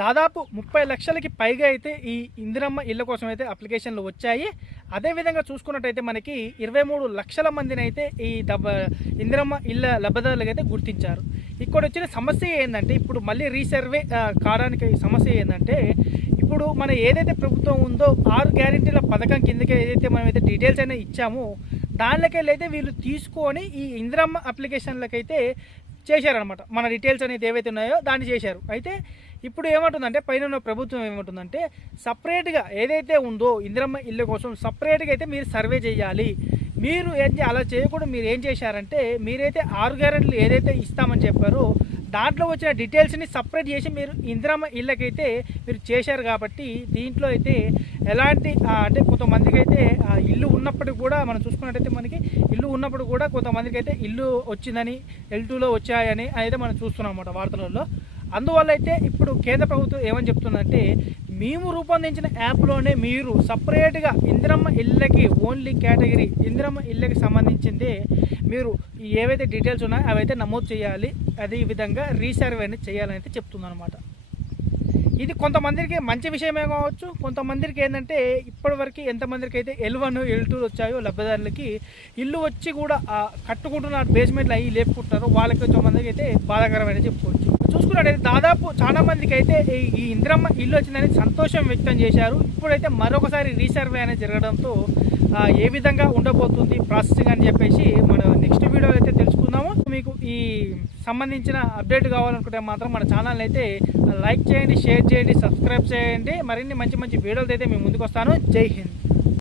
దాదాపు 30 లక్షలకి పైగా అయితే ఈ ఇందిరమ్మ ఇళ్ళ కోసం అయితే అప్లికేషన్లు వచ్చాయి. అదేవిధంగా చూసుకున్నట్టయితే మనకి 23 లక్షల మందిని అయితే ఈ ఇందిరమ్మ ఇళ్ళ లబ్ధిదారులకు అయితే గుర్తించారు. ఇక్కడ వచ్చిన సమస్య ఏంటంటే ఇప్పుడు మళ్ళీ రీసర్వే కావడానికి సమస్య ఏంటంటే ఇప్పుడు మన ఏదైతే ప్రభుత్వం ఉందో 6 గ్యారెంటీల పథకం కిందకి ఏదైతే మనం అయితే డీటెయిల్స్ అయినా ఇచ్చామో దానిలోకెళ్ళి అయితే వీళ్ళు తీసుకొని ఈ ఇందిరమ్మ అప్లికేషన్లకైతే చేశారనమాట. మన డీటెయిల్స్ అనేది ఏవైతే ఉన్నాయో దాన్ని చేశారు. అయితే ఇప్పుడు ఏమంటుందంటే పైన ప్రభుత్వం ఏమంటుందంటే సపరేట్గా ఏదైతే ఉందో ఇందిరమ్మ ఇళ్ళ కోసం సపరేట్గా అయితే మీరు సర్వే చేయాలి. మీరు ఏంటి అలా చేయకుండా మీరు ఏం చేశారంటే మీరైతే 6 గ్యారెంటీలు ఏదైతే ఇస్తామని చెప్పారో దాంట్లో వచ్చిన డీటెయిల్స్ని సపరేట్ చేసి మీరు ఇందిరమ్మ ఇళ్ళకైతే మీరు చేశారు. కాబట్టి దీంట్లో అయితే ఎలాంటి అంటే కొంతమందికి అయితే ఇల్లు ఉన్నప్పటికి కూడా మనం చూసుకున్నట్టయితే మనకి ఇల్లు ఉన్నప్పుడు కూడా కొంతమందికి అయితే ఇల్లు వచ్చిందని L2లో వచ్చాయని అయితే మనం చూస్తున్నాం అన్నమాట వార్తలలో. అందువల్ల అయితే ఇప్పుడు కేంద్ర ప్రభుత్వం ఏమని చెప్తుందంటే మేము రూపొందించిన యాప్లోనే మీరు సపరేట్గా ఇందిరమ్మ ఇళ్ళకి ఓన్లీ కేటగిరీ ఇందిరమ్మ ఇళ్ళకి సంబంధించింది మీరు ఏవైతే డీటెయిల్స్ ఉన్నాయో అవైతే నమోదు చేయాలి. అదే విధంగా రీసర్వే అనేది చేయాలని అయితే చెప్తుందన్నమాట. ఇది కొంతమందికి మంచి విషయమే కావచ్చు. కొంతమందికి ఏంటంటే ఇప్పటివరకు ఎంతమందికి అయితే L1 L2 వచ్చాయో లబ్ధిదారులకి ఇల్లు వచ్చి కూడా కట్టుకుంటున్నారు బేస్మెంట్లు అవి లేపుకుంటున్నారు వాళ్ళకి కొంతమందికి అయితే బాధాకరమైన చెప్పుకోవచ్చు. చూసుకున్నట్టయితే దాదాపు చాలా మందికి అయితే ఈ ఇందిరమ్మ ఇల్లు వచ్చిందని సంతోషం వ్యక్తం చేశారు. ఇప్పుడైతే మరొకసారి రీసర్వే అనేది జరగడంతో ఏ విధంగా ఉండబోతుంది ప్రాసెసింగ్ అని చెప్పేసి మనం నెక్స్ట్ వీడియోలో అయితే తెలుసుకుందాము. మీకు ఈ సంబంధించిన అప్డేట్ కావాలనుకుంటే మాత్రం మన ఛానల్ అయితే లైక్ చేయండి, షేర్ చేయండి, సబ్స్క్రైబ్ చేయండి. మరిన్ని మంచి మంచి వీడియోలు అయితే మేము ముందుకు వస్తాను. జై హింద్.